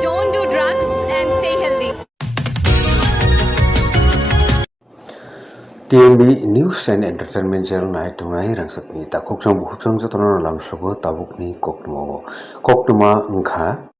Don't do drugs and stay healthy. TMB News and Entertainment Channel night tungai rangsakni ta kokjang bukhjang jotona lamsabo tabukni koktuma ngkha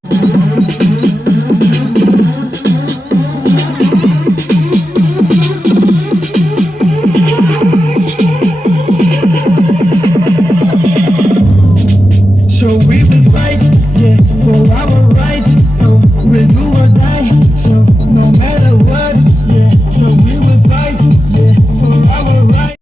So we will fight, yeah, for our rights. So we'll do or die. So no matter what, yeah. So we will fight, yeah, for our rights.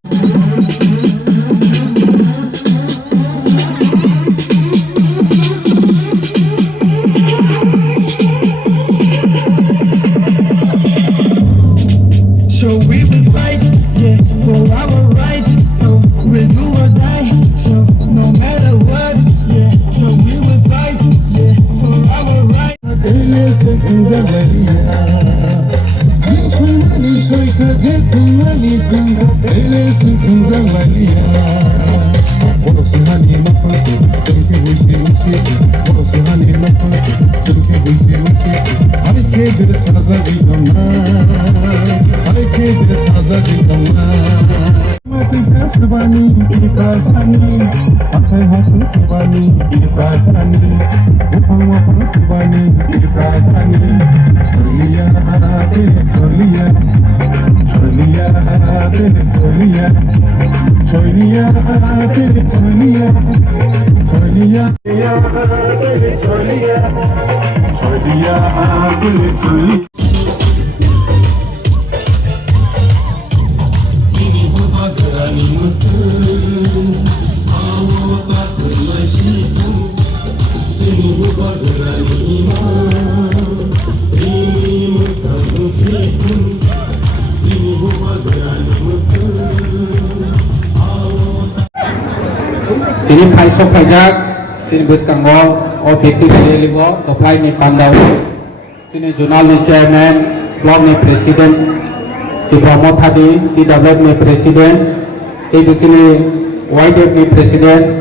So we will fight, yeah, for our rights. So we'll do or die. So no matter what, yeah. So we will fight, yeah, for our rights. Sebani di perasani, pakai hati sebani di perasani, upang sebani di perasani. Solia, solia, solia, solia, solia, solia, solia, solia, solia, solia. Ini paisok pajak sini bus kanggo objektif deliver apply ni pandau sini jurnal ni chairman blog ni presiden di promote tadi di develop ni presiden itu sini wider ni presiden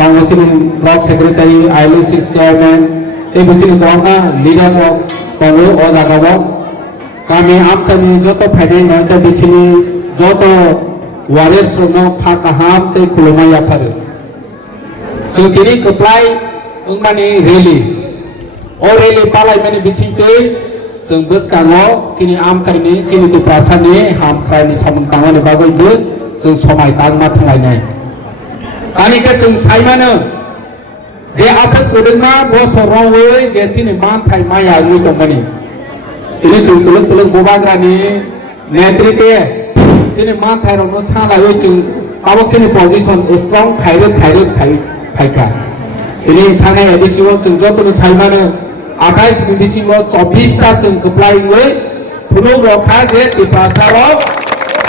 kanggo sini blog secretary ILC chairman itu sini kanggo leader blog kanggo o jaga kami amsani joto phade noito di sini joto warrior from khakaham te kulumaya phare so diri apply ungmani rally or rally palai mani bisite sung bus kango sini am karni sini tu prasani ham krai samung kango ne bagoi du sung somai tang ma thangai nai ani ke sung saimana je asat kudengma bo sorowei je sini man thai maya ni tongmani ini sung tulung bobagrani netritwe sini man thai ro no sala we sung abok sini position strong khai Paika. Ini tanah edisi was jatuh tu saimana 28 edisi was 24 ta apply gue pulau roka je di pasar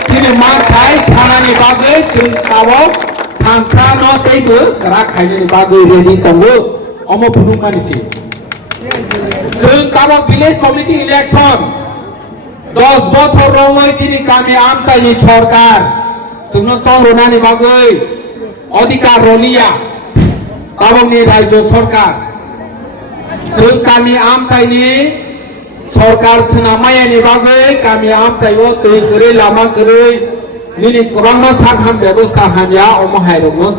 sini makai sana ni bagai awak tangsa no teibu kerak kaini ni bagai ready tunggu omo pulau mana sih awak village committee election 10 বছর রঙের চিনি kami amca ini সরকার sungno chong rona ni bagai অধিকার রনিয়া Abang ni Rajo Sorkar, kami amcai ni Sorkar senamanya ni bagai kami amcai wo tui kere lama kere ni kurang masak ham ବ୍ୟବস্থা hanya omahai romo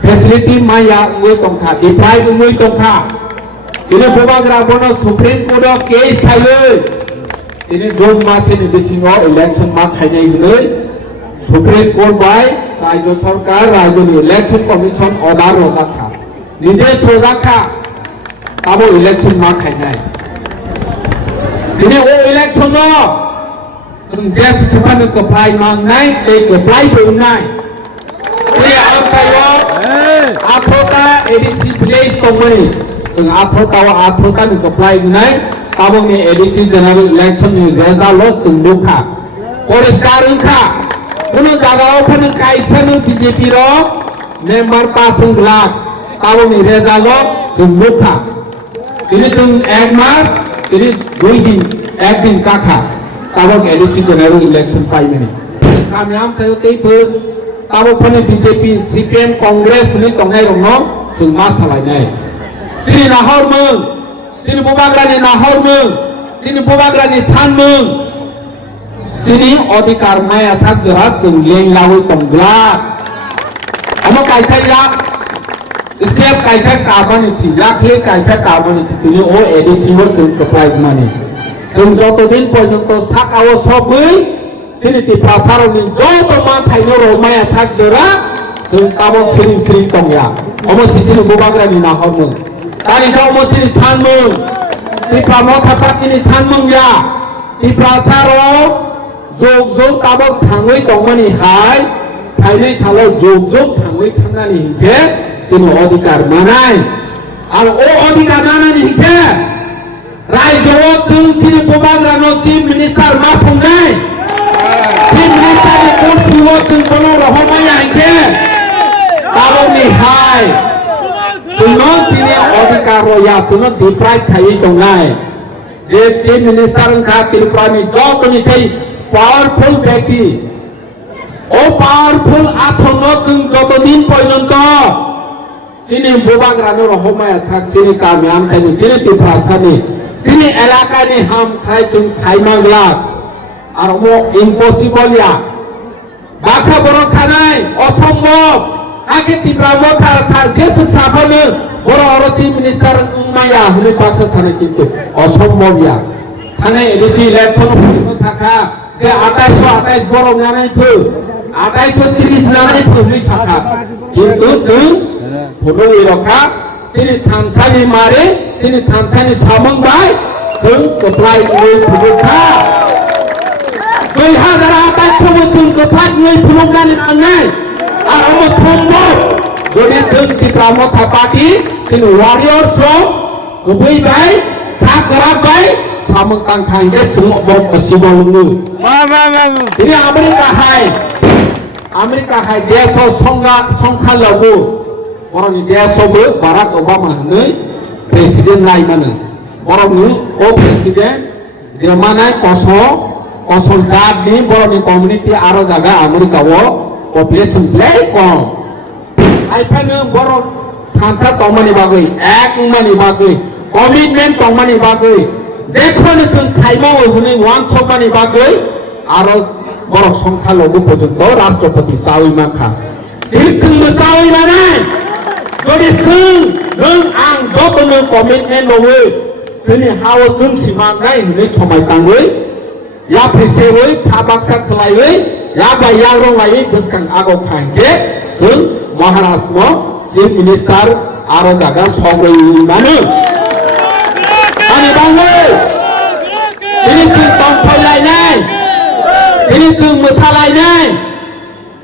facility maya ngui tongkha diprai ngui tongkha ini bobagra bono Supreme Court case khayo ini dom masin bisingo election ma khainai guloi Supreme Court by Rajo Sarkar Rajo Election Commission order rozakha nidesh rozakha abo election ma khainai ini o election no sung jes kupan apply mang nai te apply bu nai te amchayo athota ADC place tongmani sung athota ni apply nai abo ni ADC general election ni result sung lukha poriskar ungkha Puno jaga open kai penu BJP ro member pasung gelak tahu ni reza lo sumbuka ini cung ek mas ini 2 din ek din kakha tahu edisi general election pai meni kami am sayo teipu tahu penu BJP CPM Congress ni tongai rono summa salai nai sini nahor mung sini bubagrani nahor mung sini bubagrani chan mung sini odikar maya sak jora sung leng lawi tonggla amo kaisa ya step kaisa kabani si lakle kaisa kabani si tini o edc wo sung apply mani sung joto din porjonto sak awo sobui sini ti pasaro ni joto ma thaino ro maya sak jora sung tabok sering sering tongya amo sini bubagrani nahor mung tani ka amo sini chan mung ti pamo thapak ni chan mung ya ti pasaro jog jog tabok thangoi tongmani hai thainai chalo jog jog thangoi thangnani hingke sini odikar manai ar o odikar manani hingke raijo chung sini bubagrano chief minister ma songnai chief minister ni kursi wo chung kono rohomaya hingke tabok ni hai suno sini odikar ro ya suno deprive thai tongnai je chief minister ka tilprami joto ni sei powerful ব্যক্তি ও powerful আসন্ন जों যতদিন পর্যন্ত যিনি বুবাগ্রানো রহমায়া সাক যিনি কামিয়াম সাইনি যিনি ত্রিপুরাসানি যিনি এলাকানি হাম খাই जों খাইমাংলা আর ও ইম্পসিবল ইয়া বাক্সা বরক সানাই অসম্ভব আগে ত্রিপুরা মথা যে সাফানো বড় অরচি মিনিস্টার উম্মায়া হলে বাক্সা সানাই কিন্তু অসম্ভব ইয়া থানে এডিসি ইলেকশন শাখা যে 2828 বরং নানাই ফু 2830 নানাই ফুলি শাখা কিন্তু जों ফটো রক্ষা যিনি থানসানি মারে যিনি থানসানি সামংবাই जों কপ্লাই ওই ফুলখা 2028 বছর কপ্লাই ওই ফুলগানি আনাই আর অম সম্ভব যদি जों ত্রিপুরা মথা পার্টি যিনি ওয়ারিয়র সব গুবই বাই কা করা by samung tangkhang ke semua bom kesibol lu. Ini Amerika hai dia so songkhan lagu orang ni dia so ber Barack Obama ni presiden lain mana orang ni presiden Jerman ai kosong zat ni orang ni community aro jaga Amerika wo population play kong ai panu orang thansa tongmani bagui ek mani bagui commitment tongmani bagui যেখানে जों খাইমাও হনে one সমানি বাগৈ আর বড় সংখ্যা লঘু পর্যন্ত রাষ্ট্রপতি চাউই মাখা जों চাউই মানে যদি जों आं যতনো কমিটমেন্ট লবো जोंनि हाव जों सिमांनाय हने समाय तांगै या फैसेवै थाबाक्सा खलायै या बाया रंगायै बसखां आगौ खांगे जों महाराष्ट्र चिफ मिनिस्टार आरो जागा सगै मानो ani bangoi ini जों tongfailainai ini जों mosalaiनाय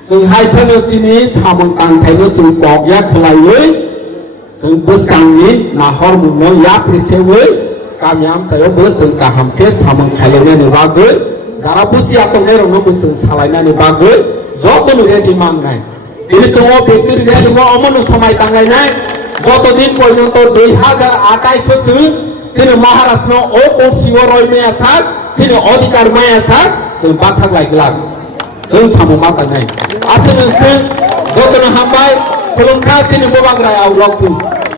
जों हाइफानो दिनै samung tangthaino जों bogya khlaiयै जों boskanni nahor mungno ya prisewै kamiam sayobo जों kahamke samung khailainani bagoi jara busia tongnai rongno जों salainani bagoi jotono ready mangnai ini जों o victory ready mo amono samay tanglainai যতদিন পর্যন্ত 2028 जों যিনি মহারাষ্ট্র ও কোপসিও রয় মেয়া সাক যিনি অধিকার মায়া সাক जों বাথাক লাইগলাক जों সামু মাতা নাই আসলে जों যতন হামবাই ফলনখা যিনি বুবাগ্রায় আউলক